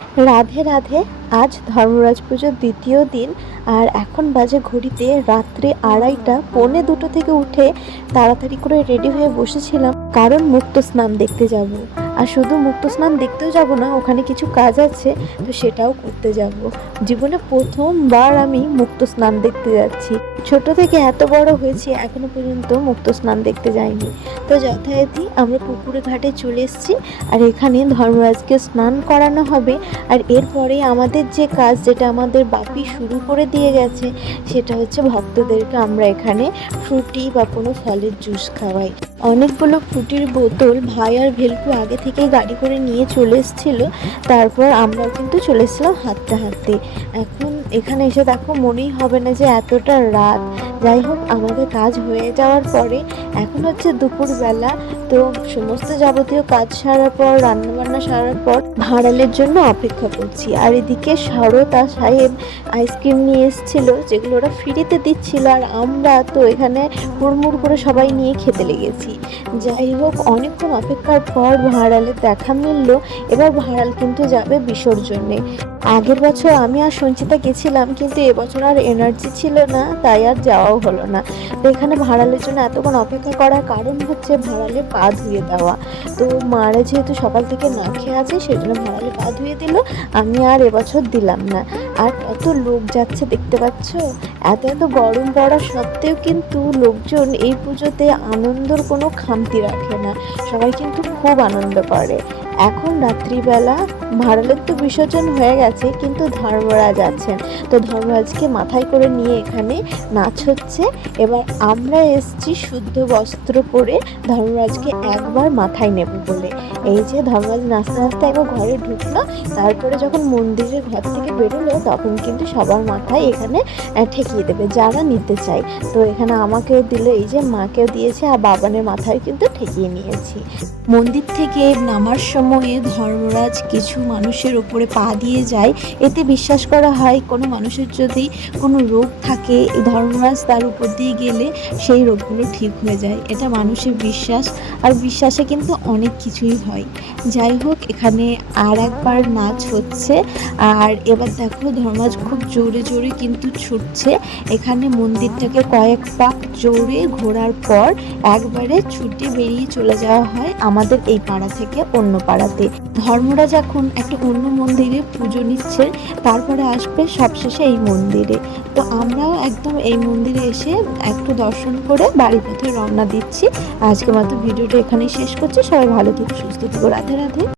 রাধে রাধে। আজ ধর্মরাজ পুজোর দ্বিতীয় দিন, আর এখন বাজে ঘড়িতে রাত্রি 2:30। পৌনে 2টো থেকে উঠে তাড়াতাড়ি করে রেডি হয়ে বসেছিলাম, কারণ মুক্ত স্নান দেখতে যাব। আর শুধু মুক্ত স্নান দেখতেও যাব না, ওখানে কিছু কাজ আছে, তো সেটাও করতে যাব। জীবনে প্রথমবার আমি মুক্ত স্নান দেখতে যাচ্ছি। ছোট থেকে এত বড় হয়েছি, এখনো পর্যন্ত মুক্ত স্নান দেখতে যাইনি। তো যথারীতি আমরা পুকুরে ঘাটে চলে এসেছি, আর এখানে ধর্মরাজকে স্নান করানো হবে। আর এরপরে আমাদের যে কাজ, যেটা আমাদের বাপি শুরু করে দিয়ে গেছে, সেটা হচ্ছে ভক্তদেরকে আমরা এখানে ফ্রুটি বা কোনো ফলের জুস খাওয়াই। অনেকগুলো ফ্রুটির বোতল ভাই আর ভেলকু আগে থেকে গাড়ি করে নিয়ে চলে এসেছিল, তারপর আমরাও কিন্তু চলে এসেছিলাম হাঁটতে হাঁটতে। এখন এখানে এসে দেখো মনেই হবে না যে এতটা রাত। যাই হোক, আমাদের কাজ হয়ে যাওয়ার পরে এখন হচ্ছে দুপুরবেলা। তো সমস্ত যাবতীয় কাজ সারার পর, রান্নাবান্না সারার পর ভাঁড়ালের জন্য অপেক্ষা করছি। আর এদিকে সারদা সাহেব আইসক্রিম নিয়ে এসেছিল, যেগুলো ওরা ফ্রিতে দিচ্ছিল, আর আমরা তো এখানে হুড়মুড় করে সবাই নিয়ে খেতে লেগেছি। যাই হোক, অনেকক্ষণ অপেক্ষার পর ভাঁড়ালের দেখা মিলল। এবার ভাঁড়াল কিন্তু যাবে বিসর্জনে। আগের বছর আমি আর সঞ্চিতা গেছিলাম, কিন্তু এবছর আর এনার্জি ছিল না, তাই আর যাওয়াও হলো না। তো এখানে ভাঁড়ালের জন্য এতক্ষণ অপেক্ষা করার কারণ হচ্ছে ভাঁড়ালে পা ধুয়ে দেওয়া। তো মারা যেহেতু সকাল থেকে না খেয়ে আছে, সেজন্য ভাঁড়ালে পা ধুয়ে দিল। আমি আর এবছর দিলাম না। আর কত লোক যাচ্ছে দেখতে পাচ্ছ। এত এত গরম পড়া সত্ত্বেও কিন্তু লোকজন এই পুজোতে আনন্দর কোনো খামতি রাখে না, সবাই কিন্তু খুব আনন্দ করে। এখন রাত্রিবেলা ভাঁড়ালের তো বিসর্জন হয়ে গেছে, কিন্তু ধর্মরাজ আছেন। তো ধর্মরাজকে মাথায় করে নিয়ে এখানে নাচ হচ্ছে। এবার আমরা এসছি শুদ্ধ বস্ত্র পরে ধর্মরাজকে একবার মাথায় নেব বলে। এই যে ধর্মরাজ নাচতে নাচতে একবার ঘরে ঢুকলো, তারপরে যখন মন্দিরের ঘর থেকে বেরোলো, তখন কিন্তু সবার মাথায় এখানে ঠেকিয়ে দেবে যারা নিতে চায়। তো এখানে আমাকেও দিল, এই যে মাকেও দিয়েছে, আর বাবানের মাথায় কিন্তু ঠেকিয়ে নিয়েছি। মন্দির থেকে নামার সময়ে ধর্মরাজ কিছু মানুষের ওপরে পা দিয়ে যায়। এতে বিশ্বাস করা হয় কোনো মানুষের যদি কোনো রোগ থাকে, ধর্মরাজ তার উপর দিয়ে গেলে সেই রোগগুলো ঠিক হয়ে যায়। এটা মানুষের বিশ্বাস, আর বিশ্বাসে কিন্তু অনেক কিছুই হয়। যাই হোক, এখানে আর একবার নাচ হচ্ছে। আর এবার দেখো ধর্মরাজ খুব জোরে জোরে কিন্তু ছুটছে। এখানে মন্দিরটাকে কয়েক পাক জোরে ঘোরার পর একবারে ছুটে বেরিয়ে চলে যাওয়া হয় আমাদের এই পাড়া থেকে অন্য পাড়াতে। ধর্মরাজ এখন একটা অন্য মন্দিরে পুজো নিচ্ছে, তারপরে আসবে সবশেষে এই মন্দিরে। তো আমরাও একদম এই মন্দিরে এসে একটু দর্শন করে বাড়ির পথে রওনা দিচ্ছি। আজকে মাত্র ভিডিওটা এখানেই শেষ করছি। সবাই ভালো থেকো, সুস্থ থেকো। রাধে রাধে।